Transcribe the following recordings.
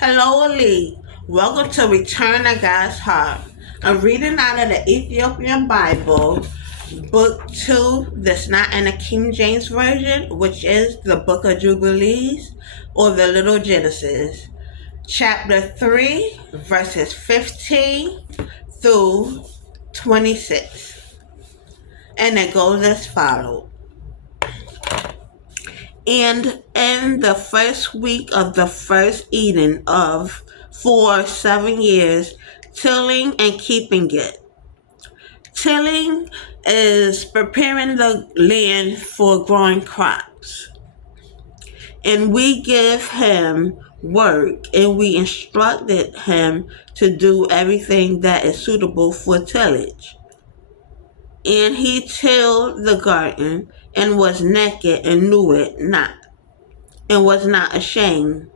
Hello, Elite. Welcome to Return of God's Heart. I'm reading out of the Ethiopian Bible, Book 2, that's not in the King James Version, which is the Book of Jubilees or the Little Genesis. Chapter 3, verses 15 through 26. And it goes as follows. And in the first week of the first eating of for 7 years, tilling and keeping it. Tilling is preparing the land for growing crops. And we give him work and we instructed him to do everything that is suitable for tillage. And he tilled the garden and was naked and knew it not and was not ashamed.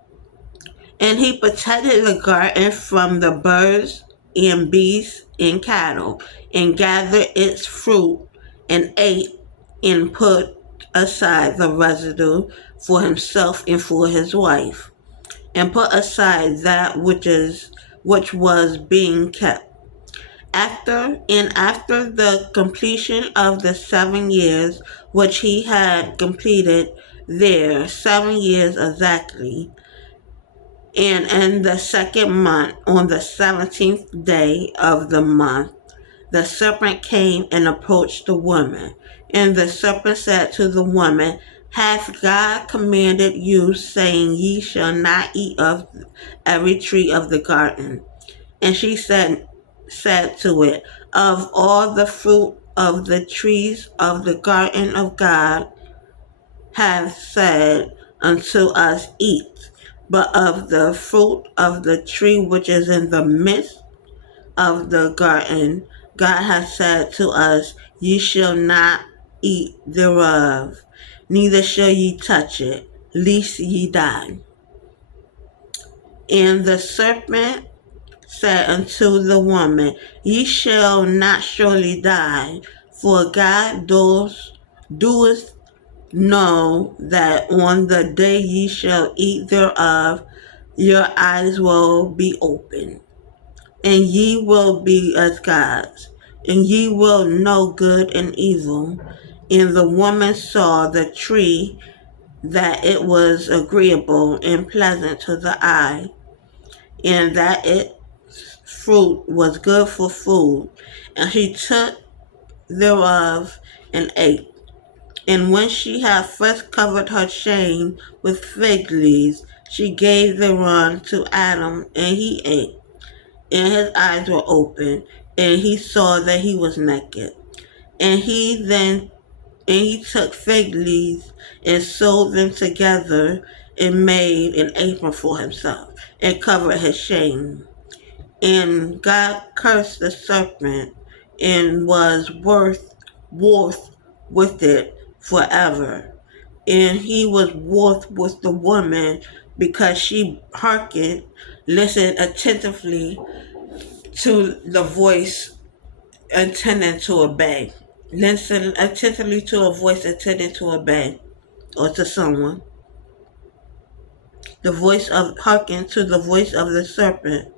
And he protected the garden from the birds and beasts and cattle, and gathered its fruit and ate and put aside the residue for himself and for his wife, and put aside that which was being kept. After the completion of the 7 years which he had completed there, 7 years exactly, and in the second month, on the 17th day of the month, the serpent came and approached the woman. And the serpent said to the woman, Hath God commanded you, saying, Ye shall not eat of every tree of the garden? And she said to it, Of all the fruit of the trees of the garden of God hath said unto us, Eat. But of the fruit of the tree which is in the midst of the garden, God hath said to us, Ye shall not eat thereof, neither shall ye touch it, lest ye die. And the serpent said unto the woman, Ye shall not surely die, for God doeth know that on the day ye shall eat thereof, your eyes will be opened, and ye will be as gods, and ye will know good and evil. And the woman saw the tree, that it was agreeable and pleasant to the eye, and that its fruit was good for food. And she took thereof and ate. And when she had first covered her shame with fig leaves, she gave thereon to Adam, and he ate. And his eyes were opened, and he saw that he was naked. And he took fig leaves and sewed them together and made an apron for himself and covered his shame. And God cursed the serpent and was wroth with it forever. And he was wroth with the woman because she hearkened, listened attentively to the voice intending to obey. Listen attentively to a voice intending to obey, or to someone. The voice of hearken to the voice of the serpent,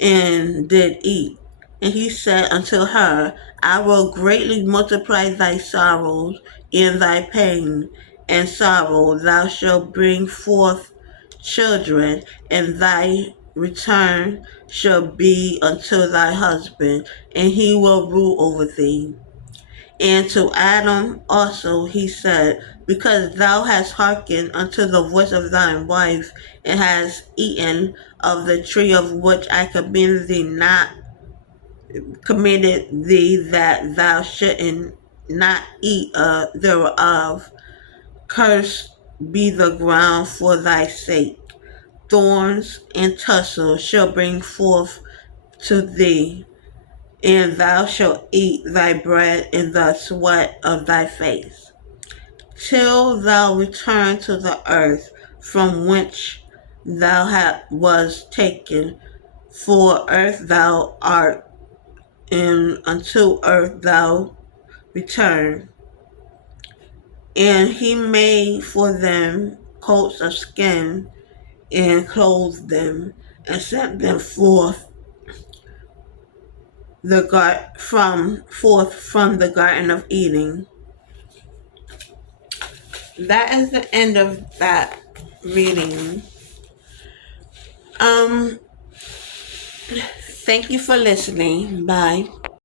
and did eat. And he said unto her, I will greatly multiply thy sorrows and thy pain and sorrow. Thou shalt bring forth children, and thy return shall be unto thy husband, and he will rule over thee. And to Adam also he said, Because thou hast hearkened unto the voice of thy wife, and hast eaten of the tree of which I commanded thee that thou shouldest not eat thereof, cursed be the ground for thy sake. Thorns and tassels shall bring forth to thee, and thou shalt eat thy bread in the sweat of thy face, till thou return to the earth from which thou was taken. For earth thou art, and unto earth thou return. And he made for them coats of skin, and clothed them and sent them forth from the Garden of Eden. That is the end of that reading. Thank you for listening. Bye.